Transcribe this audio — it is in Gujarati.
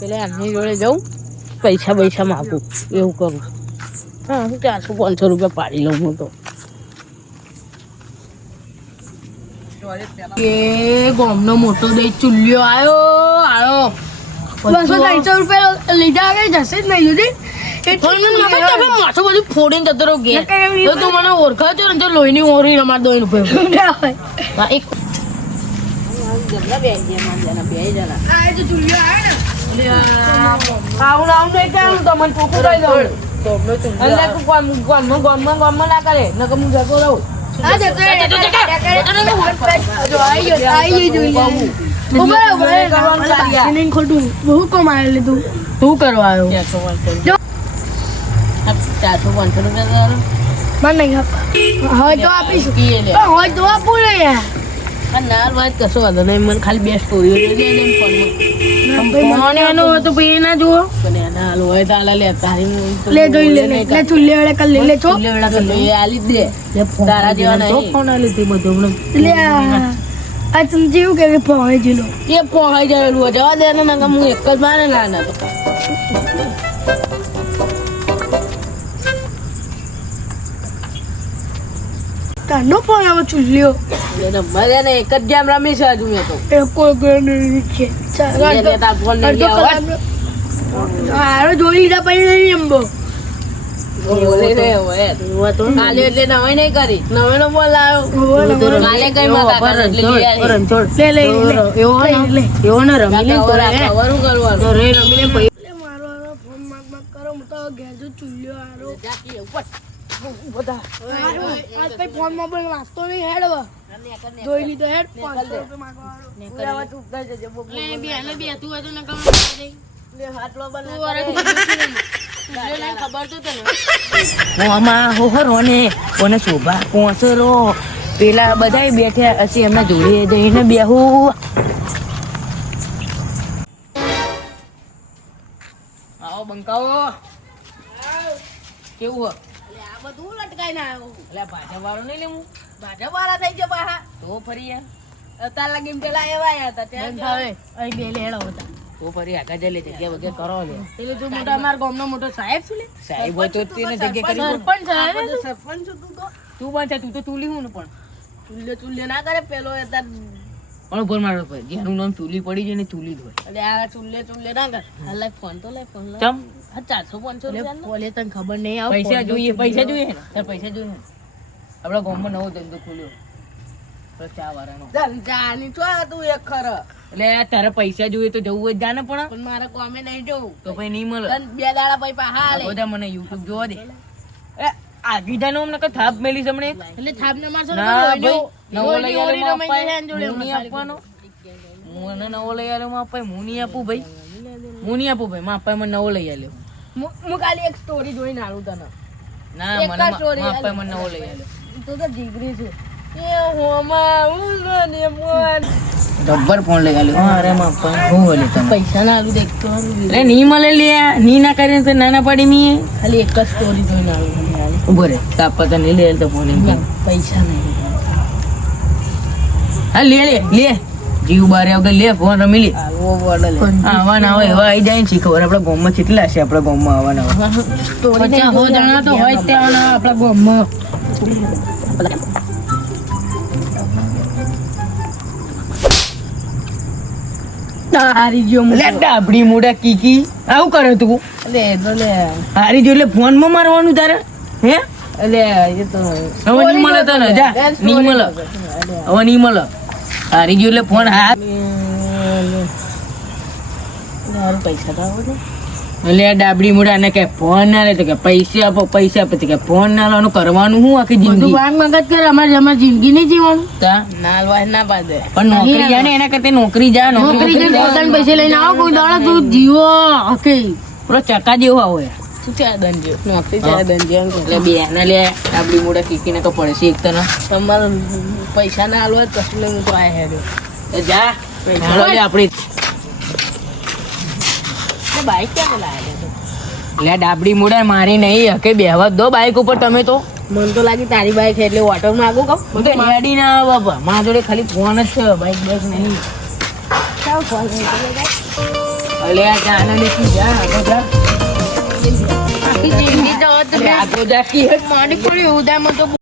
પેલા એમની જોડે જઉં પૈસા માગું એવું કરું. હા 400-500 રૂપિયા પાડી લઉં હું તો. કે ગામનો મોટો દહીં ચૂલ્યો આવ્યો 200-300 રૂપિયા લીધા આગળ જશે જ નહીં લીધી. માથું બધું ફોડીને જતો રહ્યો ઘેર. તું મને ઓળખાય છો ને તો લોહીની ઓરી રમાડ દો એક બહુ કમાય લીધું. શું કરવા આવ્યો? 400-500 રૂપિયા મને હોય તો આપીશું. હોય તો આપું ને યાર. ના વાત કશો વાંધો નહીં. મને ખાલી બે સ્ટોરીઓ તો ભાઈ ના જુઓ હોય તો આલા લેતા લે જોઈ લે ચૂલ્લે વાળા કર લે છો આલી દે તારા જેવા નહીં ફોન આલી દે બધું લે આ તમે જેવું કે પહોંચી ગયેલો એ પહોંચી ગયેલું જવા દે ને હું એક જ મારે ના તો કાનો ફોન આવે ચૂલ્યો મરે ને એક જ ગેમ રમી છે હજુ મેં તો કોઈ ગેમ છે હારો જોઈ લીધા પછી નહીં એમ કાલે એટલે નવાઈ નહીં કરી નવે નો બોલ આવ્યો કાલે કઈ એવો ને રમી લે કરવાનું રમી લે મારો ફોન માગ કરો હું તો ઘેર ચૂલ્યો હારો ફોન મોબાઈલ વાંચતો નહીં હેડ જોઈ લીધો હેડ 500 રૂપિયા શોભા કોસરો પેલા બધા બેઠ્યા હશે એમના જોડે જઈને બેહું આવો બંકાવો કેવું બધું લટકાઈ ના આવ્યો એટલે ભાજપ વાળો નહીં લેવું ભાજપ વાળા થઈ ગયો પાહા તો ફરી યાર અત્યાર લગી પેલા એવા હતા ત્યાં અહીં બે લેડો હતા તો ફરી આગળ જઈ લે જગ્યા વગેરે કરો લે એટલે તું મોટા અમાર ગામનો મોટો સાહેબ છું લે સાહેબ હોય તો તેને જગ્યા કરી સરપંચ સાહેબ સરપંચ તું તો તું બન તું તો ચૂલી હું ને પણ ચૂલે ના કરે પેલો અત્યાર પણ ઉપર મારો પર જેનું નામ ચૂલી પડી જાય ને ચૂલી જ હોય એટલે આ ચૂલે ના કર હાલ ફોન તો લે ફોન ચમ 400-500 રૂપિયા બોલે તને ખબર નહીં આવે પૈસા જોઈએ ને પૈસા જોઈએ આપડા ગામમાં નવો ધંધો ખોલ્યો ચા વાળાનો જાની તો તું એક ખર એટલે તારે પૈસા જોઈએ તો જવું જ જાને પણ મારે કોમે નહીં જવું તો પછી નહીં મળે 2 દાડા પછી પાહા આલે બધા મને YouTube જોવા દે એ આગી જાનો અમને કે થાપ મેલી છે હમણે એટલે થાપ ને મારસો નવો લઈ આલે મુની આપવાનો મને નવો લઈ આલે માં આપે મુની આપું ભાઈ માં આપે મને નવો લઈ આલ્યો હું ખાલી એક સ્ટોરી જોઈને આલું તને ના મને આપે મને નવો લઈ આલ્યો તું તો જીગરી છે એ હોમાં ઉને મોન ડબ્બર ફોન લઈ આલ્યો અરે માં આપે હું ઓલે તને પૈસા ના આલું દેખતો અરે ની મળે લે ની ના કરીને તો નાના પાડી મી ખાલી એક જ સ્ટોરી જોઈને આલું ઉભો રે તાપા તને લે તો ફોન પૈસા નહીં હા લે જીવ બારે વગર લે ફોન રમી લે આવાના હોય એવા આવી જાય ને ખબર આપડા ગામમાં કેટલા છે આપડા ગામમાં આવાના જણા તો હોય ત્યાં આપડા ગામમાં હારી ગયો ડાબડી મોડા કીકી આવું કરે તું હારી ગયો એટલે ફોન માં મારવાનું તારે હે એટલે એ તો હવે નહીં મળે તને જા નહીં મળે હવે નહીં મળે હારી ગયો એટલે ફોન પૈસા તો એટલે ડાબડી મોડા ને કે ફોન ના લે તો કે પૈસા આપો કે ફોન ના લેવાનું કરવાનું હું આખી જિંદગી મગજ કરે અમારે જિંદગી નહીં જીવવાનું ના લવા ના પાડે પણ નોકરી જાય ને એના કરતા નોકરી જા નોકરી જઈને પોતાના પૈસા લઈને આવો કોઈ દાડો તું જીવો આખી પૂરો ચકા જેવો હોય શું છે દંજો નોકરી જાય દંજો એટલે બે ના લે ડાબડી મોડા કીકીને તો પડશે એક તને તમારે પૈસા ના આલવા કશું લઈને તો આ હેડો જા પૈસા લે આપણી બાઈક ક્યાં લાયા લે ડાબડી મોડા મારી નહીં હકે બેહવા દો બાઈક ઉપર તમે તો મને તો લાગી તારી બાઈક એટલે ઓટો માં આગો કહું તો હેડી ના બાપા મારા જોડે ખાલી ફોન જ છે બાઈક નહીં અલે આ જાને લેતી જા આગળ જા આખી જિંદગી તો આગળ જા કી મારી પડી ઉદામાં તો